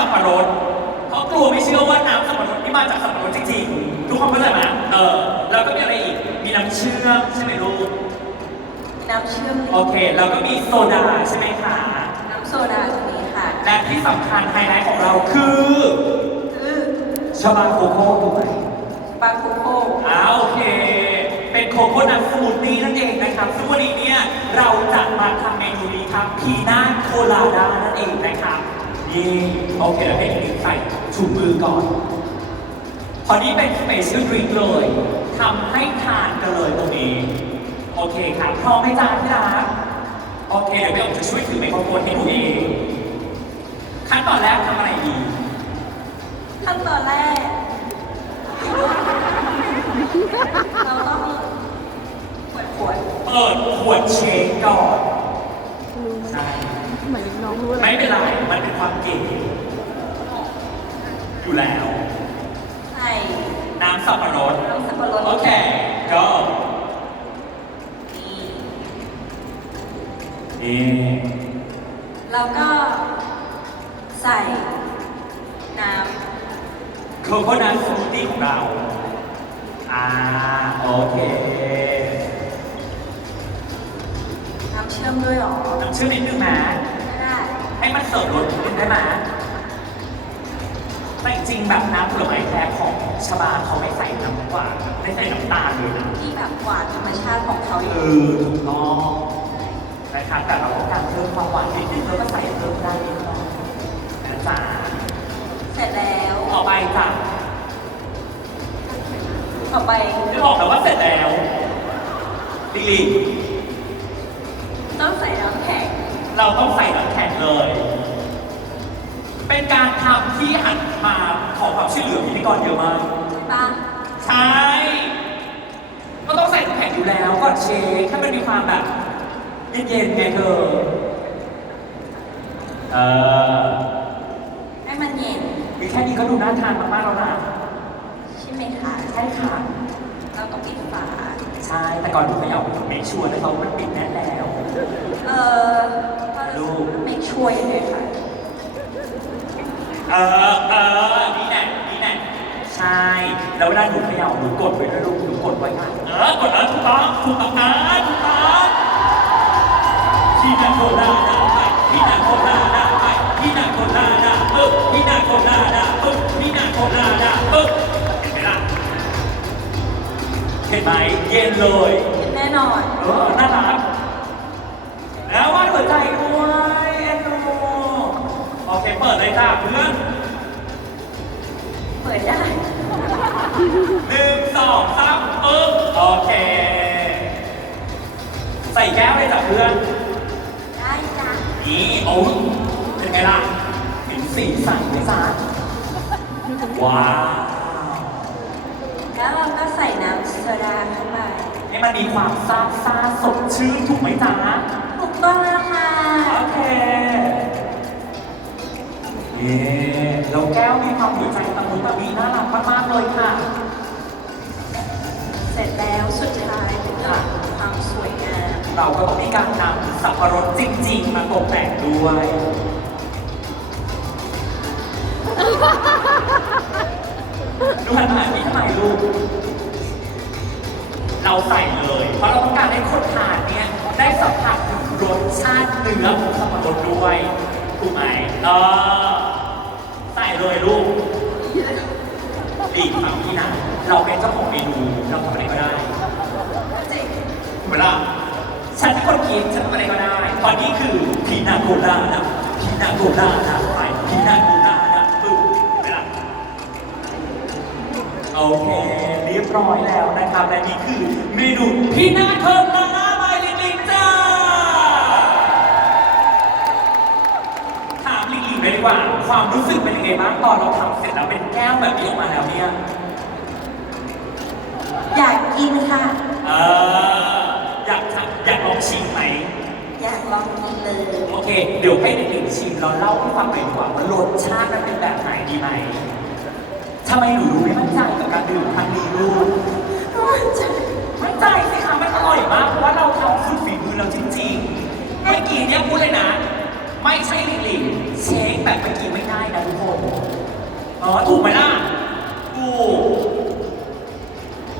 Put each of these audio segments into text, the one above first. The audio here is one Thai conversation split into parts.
สับปะรดเพราะกลัวไม่เชื่อว่าน้ำสับปะรดนี่มาจากสับปะรดจริงๆทุกคนเข้าใจไหมเออแล้วก็มีอะไรอีกมีน้ำเชื่อมใช่ไหมลูกน้ำเชื่อมโอเคแล้วก็มีโซดาใช่ไหมคะน้ำโซดาตรงนี้ค่ะ และที่สำคัญไฮไลท์ของเราคือคือชาบาโคโค่ถูกไหมปลาโคโค่อ่าโอเค เป็นโคโค่นัทสมูทตี้นั่นเองนะครับซึ่งวันนี้เนี่ยเราจะมาทำเมนูนี้ครับพีน่าโคลาดานั่นเองนะครับ นี่โอเคแล้วให้หญิงใส่ชูมือก่อน พอนี้เป็นสเปเชียลดริงก์เลยทำให้ทานกันเลยตรงนี้ โอเคครับพร้อมไหมจ๊ะที่รักโอเคเดี๋ยวพี่อ๋อมจะช่วยถือไมโครโฟนให้ดูเองขั้นตอนแรกทำอะไรดีขั้นตอนแรก เราต้องขวดขวด เปิดขวดเชคก่อนรู้ไหมใช่ หมายถึงน้องรู้อะไรไม่เป็นไร มันเป็นความเก๋อยู่แล้วใส่น้ำสับปะรด น้ำสับปะรดโอเค ก็นี่นี่แล้วก็ใส่น้โคโคนัทสมูทตี้ของเรา อ่า โอเคำน้ำเชื่อมด้วยเหรอ น้ำเชื่อมนิดนึงนะไม่ได้ ให้มันเสิร์ฟรสนิดนึงได้ไหมแต่จริงๆแบบน้ำผลไม้แท้ของชบาเขาไม่ใส่น้ำหวานไม่ใส่น้ำตาลเลยนะที่แบบหวานธรรมชาติของเขาอเอยู่อถูกต้องนะครับแต่เราต้องการเพิ่มความหวานนิดนึงเราก็ใส่เพิ่มได้นิดหน่อยนะจ๊ะเสร็จแล้วต่อไปจ้ะต่อไปจะบอกแล้วว่าเสร็จแล้วดี เราต้องใส่น้ำแข็งเลย เป็นการทำที่หันมาขอความช่วยเหลือพิธีกรเยอะมากใช่ปะใช่ ก็ต้องใส่น้ำแข็งอยู่แล้วก่อนเชคถ้ามันมีความแบบเย็นๆไงเธอ เออให้มันเย็นมีแค่นี้ก็ดูน่าทานมากๆแล้วนะ ใช่ไหมคะใช่ค่ะ เราต้องปิดฝาใช่ แต่ก่อนดูไม่เอาเมคชัวร์เลยเขามันปิดแน่นแล้ว เออลูก ไม่ช่วยเลยค่ะเออเออนี่แน่นี่แน่ใช่ แล้วเวลาหนูเขย่าหนูกดไว้ด้วยลูกหนูกดไว้ค่ะเออกดเออถูกต้องถูกต้องนะถูกต้องพี่นาโคนาดาไปพี่นาโคนาดาไปพี่นาโคนาดาปึ๊บพี่นาโคนาดาปึ๊บพี่นาโคนาดาปึ๊บเห็นไหมล่ะเห็นไหมเย็นเลย แน่นอน เออน่ารักแล้ววาดหัวใจด้วยเอ็นดู โอเคเปิดเลยจ้าเพื่อนเปิดได้ หนึ่งสองสามปึ๊บโอเค ใส่แก้วเลยจ้ะเพื่อน ได้จ้ะนี่โอ้ยเป็นไงล่ะเห็นสีสันไหมจ๊ะว้าวแล้วเราก็ใส่น้ำโซดาเข้าไปให้มันมีความซาบซ่าสดชื่นถูกไหมจ๊ะถูกต้องแล้ว แล้วแก้วมีความหัวใจตะมุตะมีน่ารักมากๆเลยค่ะ เสร็จแล้วสุดท้ายเป็นเรื่องของความสวยงามเราก็ต้องมีการนำสับปะรดจริง ๆ มาตกแต่งด้วยดูหันมาหาพี่ทำไมลูก เราใส่เลย เพราะเราต้องการให้คนทานเนี่ยได้สัมผัสถึงรสชาติเนื้อของสับปะรดด้วยถูกไหมเออ ใส่เลยลูกดีครับพี่นะเราเป็นเจ้าของเมนูเราทำอะไรก็ได้เจ๋งเวลาฉันเป็นคนคิดฉันทำอะไรก็ได้ตอนนี้คือพีนาโกล่านะพีนาโกล่านะไปพีนาโกล่านะปึ๊บเวลาโอเคเรียบร้อยแล้วนะครับและนี่คือเมนูพีนาโกล่า ความรู้สึกเป็นยังไงบ้างตอนเราทำเสร็จแล้วเป็นแก้วแบบนี้ออกมาแล้วเนี่ยอยากกินค่ะ เอออยากทำอยากลองชิมไหม อยากลองกินเลยโอเค เดี๋ยวให้เด็กๆชิมแล้วเล่าให้ฟังหน่อยดีกว่าว่ารสชาติมันเป็นแบบไหนดีไหมทำไมหนูดูไม่มั่นใจกับการดื่มครั้งนี้ลูกมั่นใจสิคะมันอร่อยมากเพราะว่าเราทำสุดฝีมือเราจริงๆเมื่อกี้เนี่ยพูดเลยนะ ไม่ใช่ลิงลิง เช็คแบบเมื่อกี้ไม่ได้นะทุกคนอ๋อถูกไหมล่ะถูก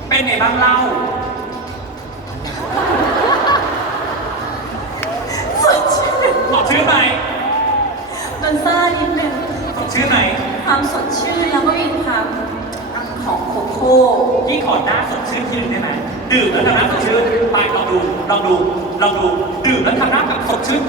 เป็นไงบ้างเล่าสดชื่นตอบชื่อไหมมันซ่านิดนึงตอบชื่อไหมความสดชื่นแล้วก็มีความของโคโค่พี่ขอหน้าสดชื่นทีนึงได้ไหมดื่มแล้วทำหน้าสดชื่นไปลองดูลองดูลองดูดื่มแล้วทำหน้าแบบสดชื่น